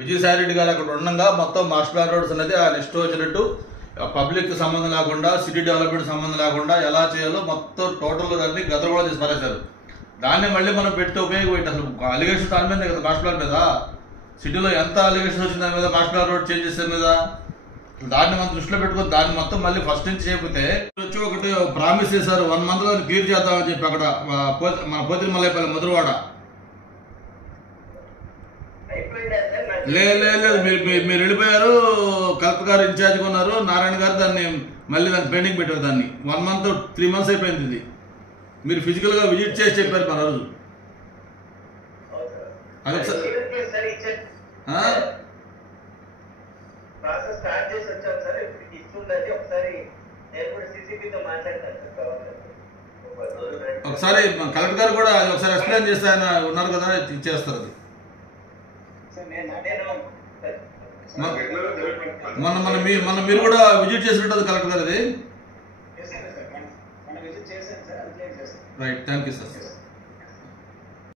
విజయసాయి రెడ్డి గారు అక్కడ ఉండగా మొత్తం మాస్టర్ ప్లాన్ రోడ్స్ అనేది ఆ నెక్స్ట్ వచ్చినట్టు పబ్లిక్ సంబంధం లేకుండా సిటీ డెవలప్మెంట్ సంబంధం లేకుండా ఎలా చేయాలో మొత్తం టోటల్ దాన్ని గతంలో చేసి పారేశారు. దాన్ని మళ్ళీ మనం పెట్టి ఉపయోగపెట్టి అసలు అలిగేషన్ దాని మీద కదా మాస్టర్ ప్లాన్ మీద సిటీలో ఎంత అలిగేషన్ వచ్చింది దాని మీద మాస్టర్ ప్లాన్ రోడ్ చేంజ్ చేసే మీద దాన్ని మనం దృష్టిలో పెట్టుకుని దాన్ని మొత్తం మళ్ళీ ఫస్ట్ నుంచి చేయకపోతే వచ్చి ఒకటి ప్రామిస్ చేశారు 1 month లో క్లియర్ చేద్దామని చెప్పి అక్కడ మన పోతిరిమల్లైపల్లి మధురవాడ. లేదు మీరు వెళ్ళిపోయారు. కలెక్టర్ గారు ఇన్ఛార్జ్గా ఉన్నారు, నారాయణ గారు దాన్ని మళ్ళీ దాన్ని పెండింగ్ పెట్టారు. దాన్ని 1 month 3 months అయిపోయింది. ఇది మీరు ఫిజికల్గా విజిట్ చేసి చెప్పారు మన రోజు. ఒకసారి కలెక్టర్ గారు కూడా ఒకసారి ఎక్స్ప్లెయిన్ చేస్తే ఆయన ఉన్నారు కదా, ఇచ్చేస్తారు. అది మొన్న మీరు కూడా విజిట్ చేసినట్టు కలెక్టర్ గారు. అది రైట్. Thank you sir.